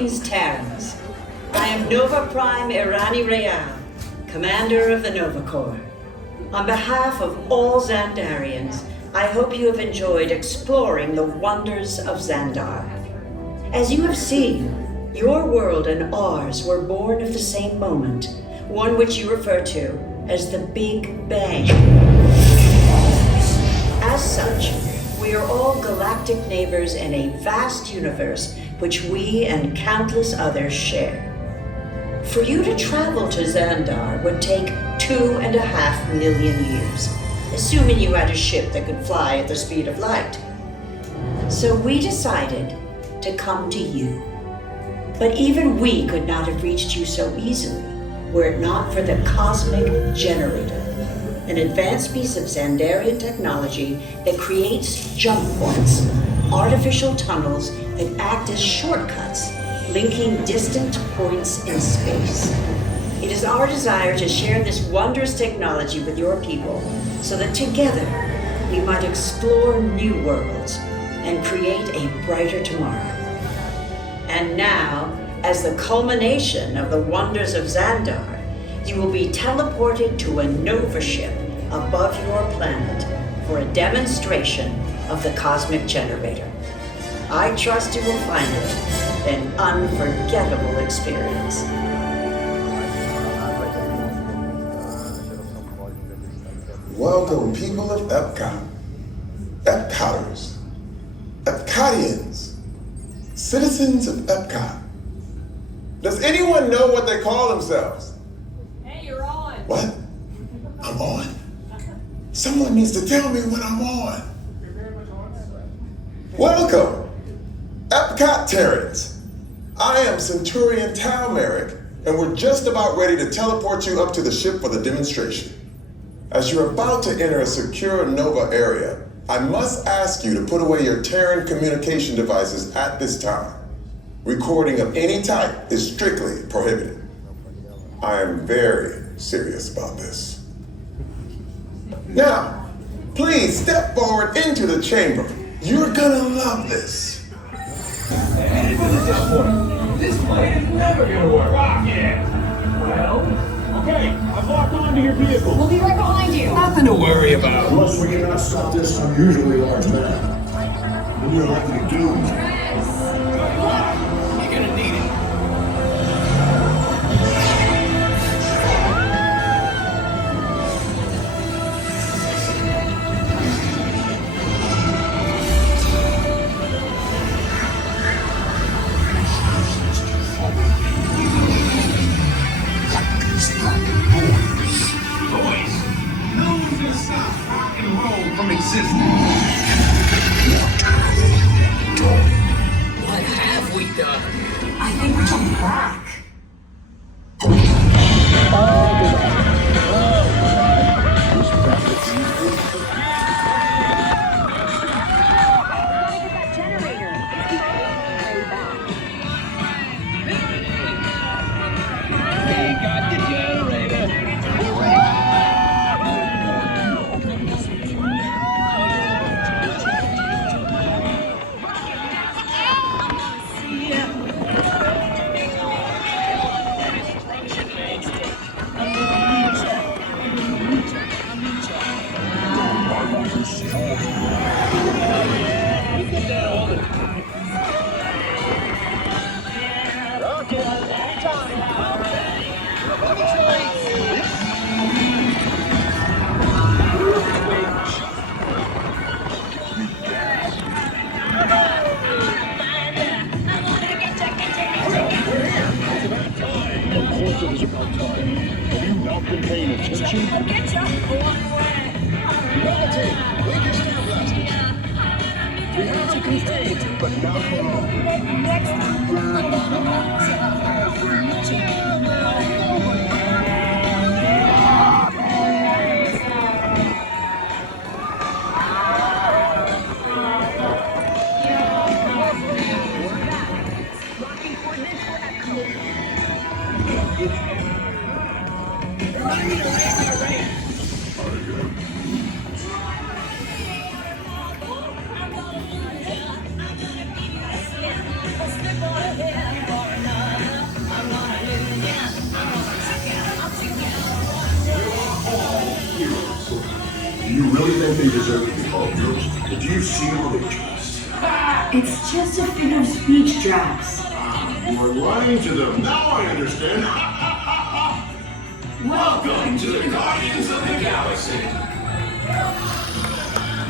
Greetings, Terrans. I am Nova Prime Irani Rayal, Commander of the Nova Corps. On behalf of all Xandarians, I hope you have enjoyed exploring the wonders of Xandar. As you have seen, your world and ours were born of the same moment, one which you refer to as the Big Bang. As such, we are all galactic neighbors in a vast universe which we and countless others share. For you to travel to Xandar would take 2.5 million years, assuming you had a ship that could fly at the speed of light. So we decided to come to you. But even we could not have reached you so easily were it not for the Cosmic Generator, an advanced piece of Xandarian technology that creates jump points, artificial tunnels that act as shortcuts, linking distant points in space. It is our desire to share this wondrous technology with your people so that together we might explore new worlds and create a brighter tomorrow. And now, as the culmination of the wonders of Xandar, you will be teleported to a Nova ship above your planet for a demonstration of the Cosmic Generator. I trust you will find it an unforgettable experience. Welcome, people of Epcot, Epcoters, Epcotians, citizens of Epcot. Does anyone know what they call themselves? Hey, you're on. What? I'm on? Someone needs to tell me what I'm on. Welcome, Epcot Terrans. I am Centurion Tal Merrick, and we're just about ready to teleport you up to the ship for the demonstration. As you're about to enter a secure Nova area, I must ask you to put away your Terran communication devices at this time. Recording of any type is strictly prohibited. I am very serious about this. Now, please step forward into the chamber. You're gonna love this. This plan is never gonna work. Ah, yeah. Well, okay, I've locked onto your vehicle. We'll be right behind you. Nothing to worry about. Unless we cannot stop this unusually large man. We're likely doomed. You're gonna need it. Boys, no one's gonna stop rock and roll from existing. What have we done? I think we can be back. We got the generator. Have you not been paying attention? I'll get you. Novelty! We can start blasting. We have to contain, but not for long. Next. Let's Do you really think they deserve to be called heroes? Or do you see them on the just? It's just a figure of speech, Drax. You are lying to them. Now I understand. Welcome to the Guardians of the Galaxy.